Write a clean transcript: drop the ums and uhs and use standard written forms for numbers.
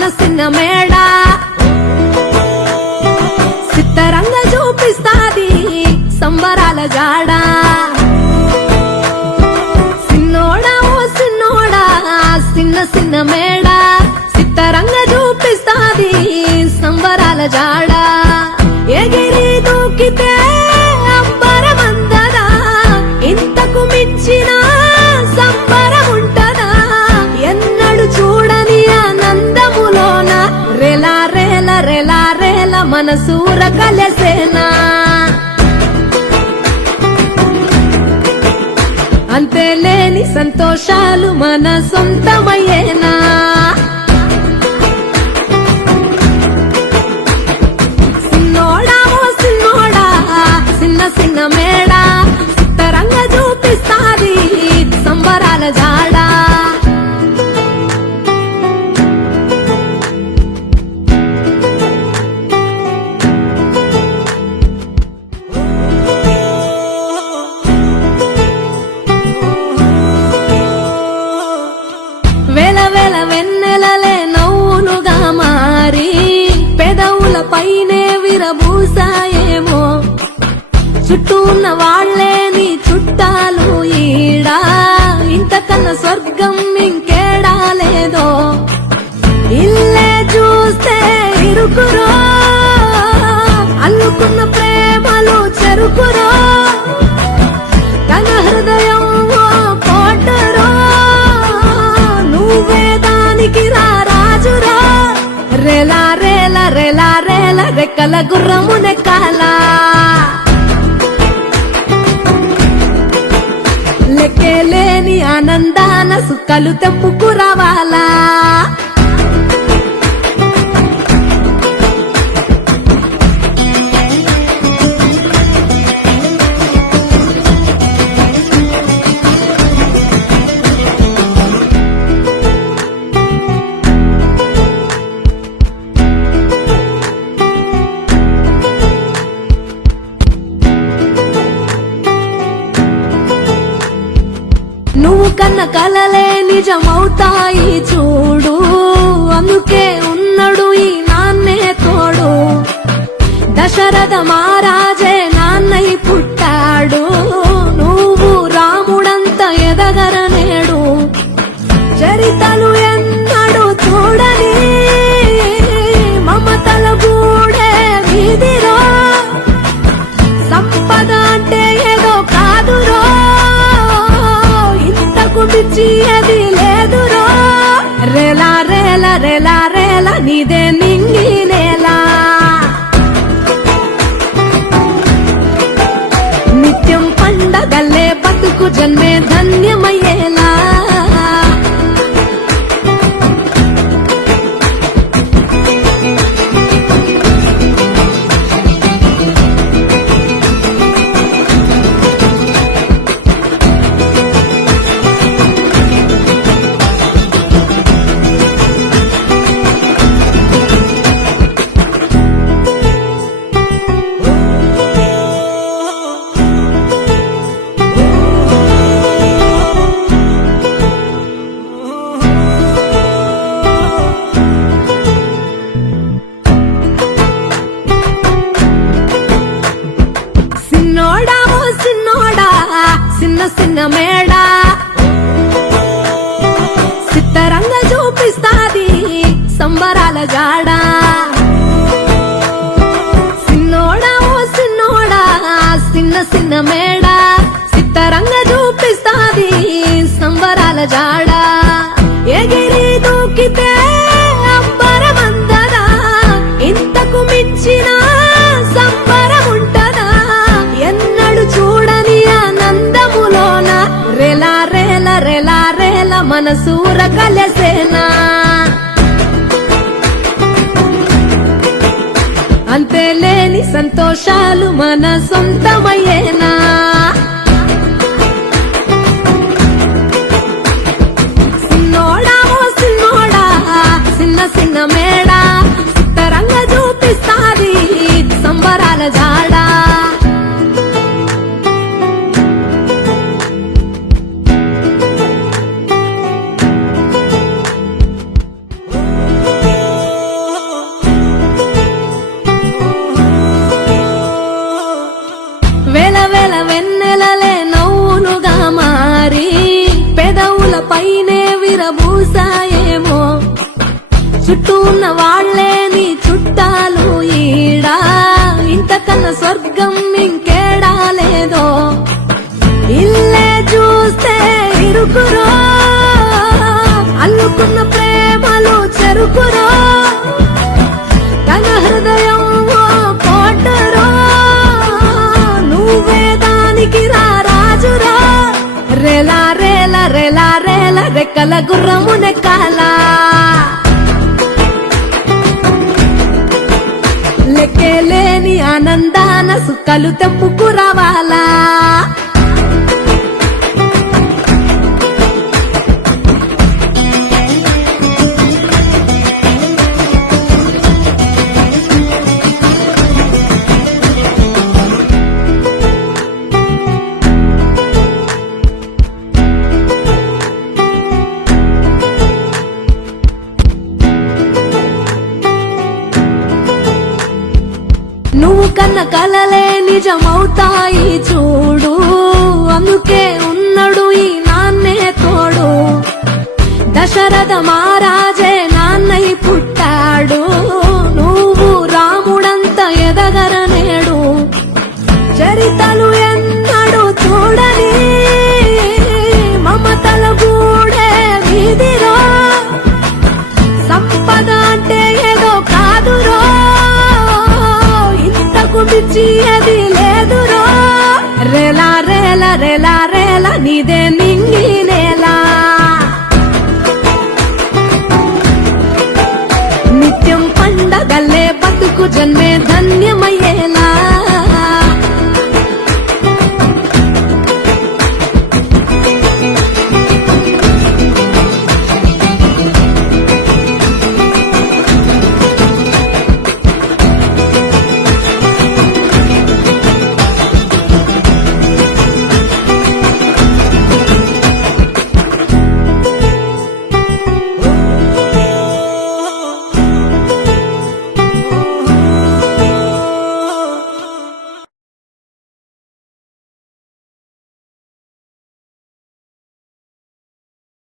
చిన్న చిన్న మేడ సిత్తరంగా చూపిస్తాది సంబరాల జాడ సిన్నోడా ఓ సిన్నోడా చిన్న చిన్న మేడ సిత్తరంగా చూపిస్తాది సంబరాల జాడ ఎగిరి దూకితే అంబరమందదా ఇంతకు మించిన సంబరం ఉంటదా ఎన్నడు చూడని ఆనందములోన రెలా రేల రెలా రేల మనసూర కలసేనా అంతేలేని సంతోషాలు మన సొంతమయ్యేనా సిన్నోడా ఓ సిన్నోడా చిన్న చిన్న మేడ సిత్తరంగా చూపిస్తాది సంబరాల జాడ వేల వేల వెన్నెలలే నవ్వులుగా మారి పెదవుల పైనే విరబూసాయేమో చుట్టూ ఉన్న వాళ్లే నీ చుట్టాలు ఈడా ఇంతకన్నా స్వర్గం ఇంకేడా లేదో ఇల్లే చూస్తే ఇరుకురో అల్లుకున్న ప్రేమలు చెరుకురో తన హృదయం కోటరో నువ్వే దానికి రాజురా రేలా రేల రేలా రేల రెక్కల గుర్రము నెక్కాలా లెక్కలేని ఆనందాన సుఖాలు తెంపుకు రావాలా నువ్వు కన్న కలలే నిజమవుతాయి చూడు అందుకే ఉన్నాడు ఈ నాన్నే తోడు దశరథ మహారాజే నాన్నై పుట్టాడు నువ్వు రాముడంత ఎదగరనేడు చరితలు ఎన్నడు చూడని మమతల గూడే వీధిరో సంపద అంటే ఏదో కాదురో పిచ్చి అది లేదురో రేలా రేల రేలా రేల నీదే నింగి నేలా నిత్యం పండగల్లే బతుకు జన్మే ధన్యమయ్యేలా చిన్న చిన్న మేడ సిత్తరంగా చూపిస్తాది సంబరాల జాడ సిన్నోడా ఓ సిన్నోడా చిన్న చిన్న మేడ సిత్తరంగా చూపిస్తాది సంబరాల జాడ ఎగిరి దూకితే అంబరమందదా ఇంతకు మించిన సంబరం ఉంటదా ఎన్నడు చూడని ఆనందములోన రెలా రేల రెలా రేల మనసూర కలసేనా అంతేలేని సంతోషాలు మన సొంతమయ్యేనా సిన్నోడా ఓ సిన్నోడా చిన్న చిన్న మేడ సిత్తరంగా చూపిస్తాది సంబరాల జాడ చుట్టూ ఉన్న వాళ్లే నీ చుట్టాలు ఈడా, ఇంతకన్నా స్వర్గం ఇంకేడా లేదో. ఇల్లే చూస్తే ఇరుకురో, అల్లుకున్న ప్రేమలు చెరుకురో, తన హృదయం కోటరో, నువ్వే దానికి రాజురా. రేలా రేలా రేలా రేలా రెక్కల గుర్రము నెక్కాలా, లెక్కేలేని ఆనందాన సుక్కలు తెంపుకు రావాలా. నువ్వు కన్న కలలే నిజమవుతాయి చూడు, అందుకే ఉన్నాడు ఈ నాన్నే తోడు. దశరథ మహారాజే నాన్నై పుట్టాడు, నువ్వు రాముడంత ఎదగరనేడు. చరితలు ఎన్నడు చూడని మమతల గూడే వీధిరో, సంపద అంటే ఏదో కాదురో, మించి అది లేదురో. రేలా రేలా రేలా రేలా నీదే నింగి నేలా, నిత్యం పండగల్లే బతుకు జన్మే ధన్యమయ్యే.